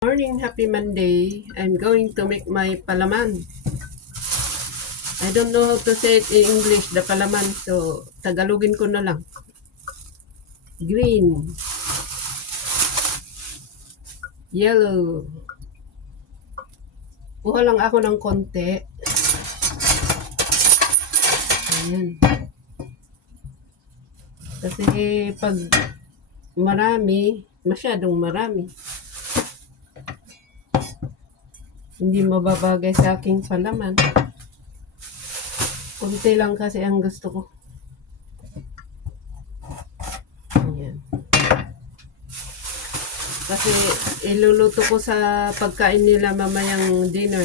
Morning, happy Monday. I'm going to make my palaman. I don't know how to say it in English, the palaman. So, Tagalogin ko na lang. Green, yellow. Kuha lang ako ng konti. Ayan. Kasi pag marami, masyadong marami, hindi mababagay sa aking palaman. Konti lang kasi ang gusto ko. Ayan. Kasi iluluto ko sa pagkain nila mamayang dinner.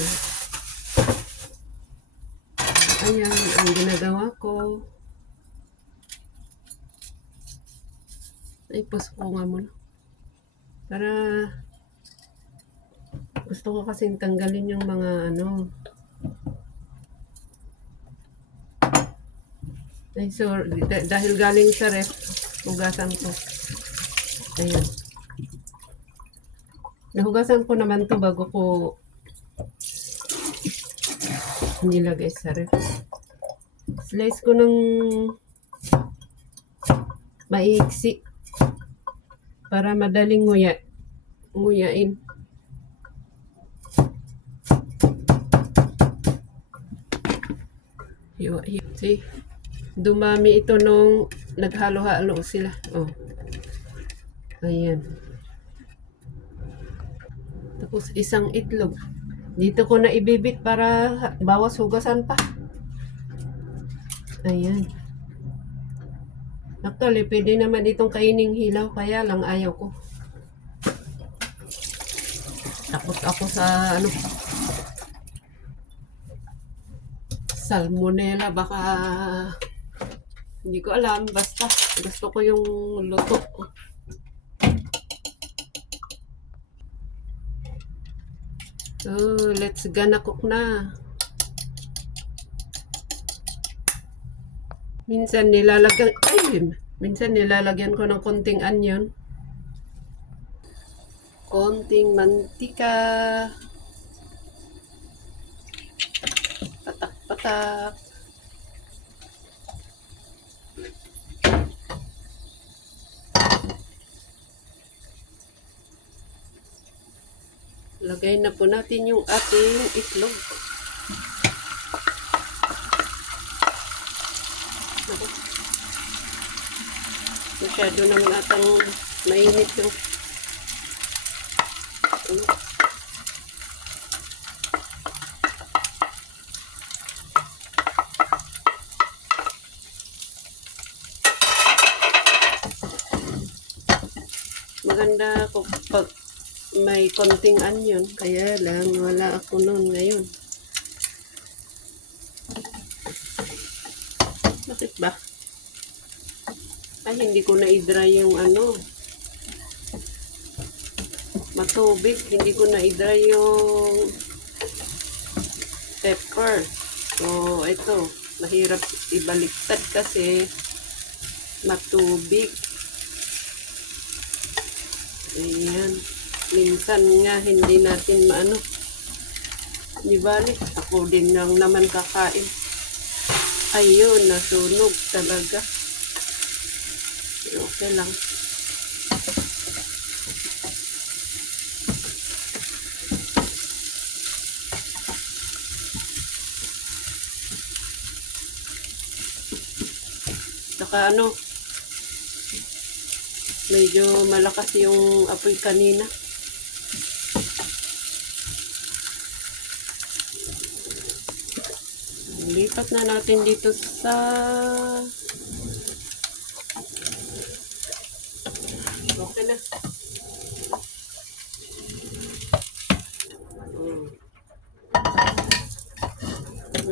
Ayan ang ginagawa ko. Ay, post ko nga muna. Para gusto ko kasing tanggalin yung mga ano. Ay, so, dahil galing sa ref, hugasan ko. Ayan. Nahugasan ko naman to bago ko nilagay sa ref. Slice ko ng maiksi para madaling nguyain. Hiwa. See? Dumami ito nung naghalo-halo sila. Oh. Ayan. Tapos isang itlog. Dito ko na ibibit para bawas hugasan pa. Ayan. Actually, pwede naman itong kaining hilaw, kaya lang ayaw ko. Takot ako sa ano, salmonella, baka hindi ko alam, basta gusto ko yung luto. So, let's gonna cook na. Minsan nilalagyan ko ng konting onion. Konting mantika. Patak-patak. Lagay na po natin yung ating itlog. Masyado naman atang mainit yung ano. Maganda ko pag may konting onion, kaya lang wala ako noon ngayon. Bakit ba? Ay, hindi ko na-i-dry yung ano. Matubig, hindi ko na-i-dry yung pepper. So, ito, mahirap ibaliktad kasi matubig. Ayan. Minsan nga hindi natin maano. Di balik, ako din lang naman kakain. Ayun, nasunog talaga. Okay lang. Saka ano, medyo malakas yung apoy kanina. Lipat na natin dito sa okay na.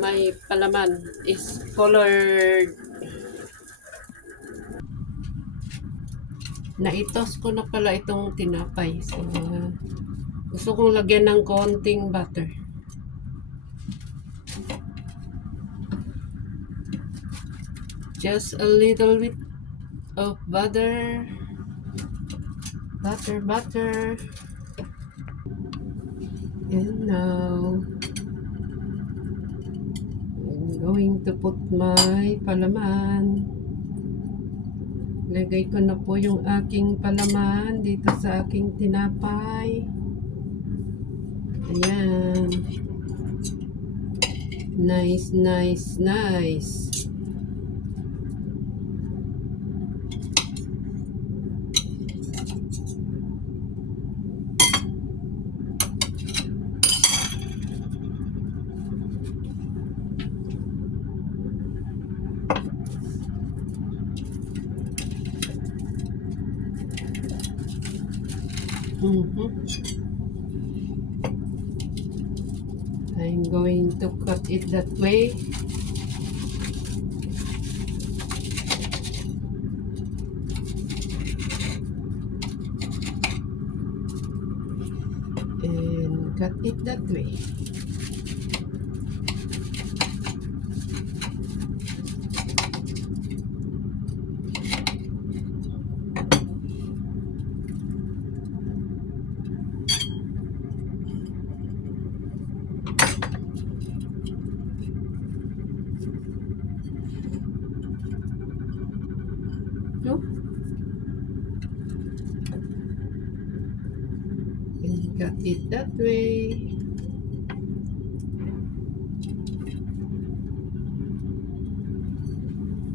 My palaman is colored. Naitos ko na pala itong tinapay. So, gusto kong lagyan ng konting butter. Just a little bit of butter. Butter. And now, I'm going to put my palaman. Lagay ko na po yung aking palaman dito sa aking tinapay. Ayan. Nice, nice, nice. I'm going to cut it that way. And cut it that way. No? And cut it that way.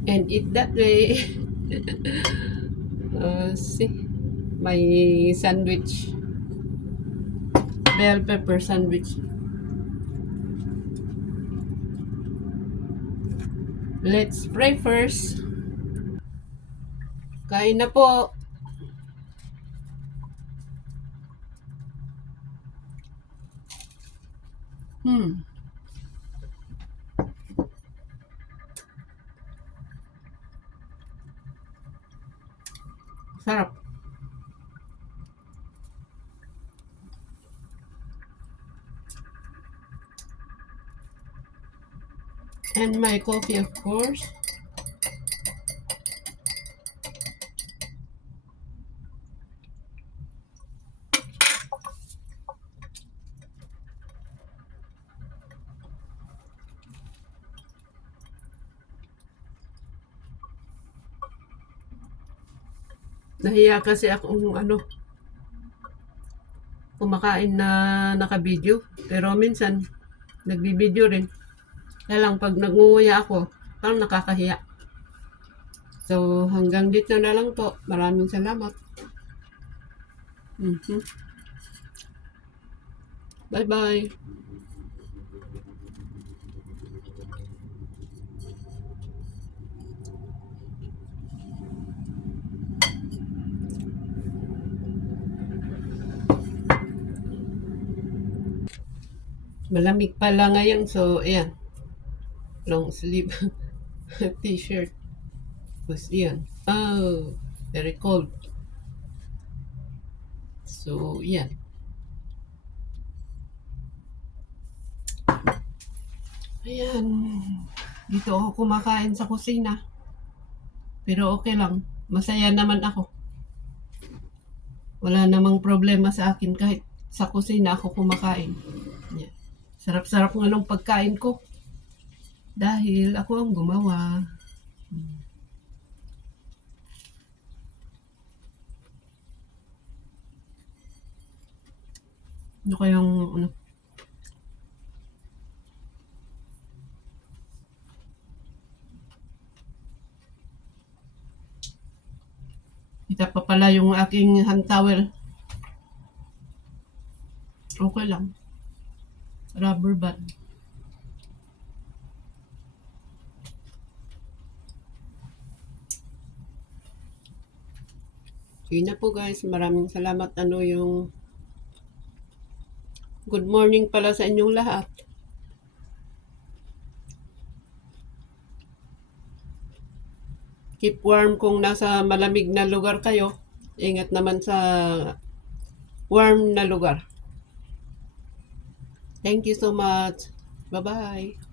And eat that way. See, my sandwich. Bell pepper sandwich. Let's pray first. Kain na po. Sarap. And my coffee, of course. Nahiya kasi akong kumakain na naka-video. Pero minsan, nagbibideo rin. Kaya lang, pag nag-uuya ako, parang nakakahiya. So, hanggang dito na lang po. Maraming salamat. Bye-bye. Malamig pala ngayon. So, ayan. Long sleeve t-shirt. Tapos, ayan. Oh, very cold. So, yan. Ayan. Dito ako kumakain sa kusina. Pero okay lang. Masaya naman ako. Wala namang problema sa akin kahit sa kusina ako kumakain. Yan. Sarap-sarap ng anong pagkain ko. Dahil ako ang gumawa. Ano kayang Kita pa pala yung aking hand towel. Okay lang. Rubber band. Yun na po guys. Maraming salamat. Yung good morning pala sa inyong lahat. Keep warm kung nasa malamig na lugar kayo. Ingat naman sa warm na lugar. Thank you so much. Bye-bye.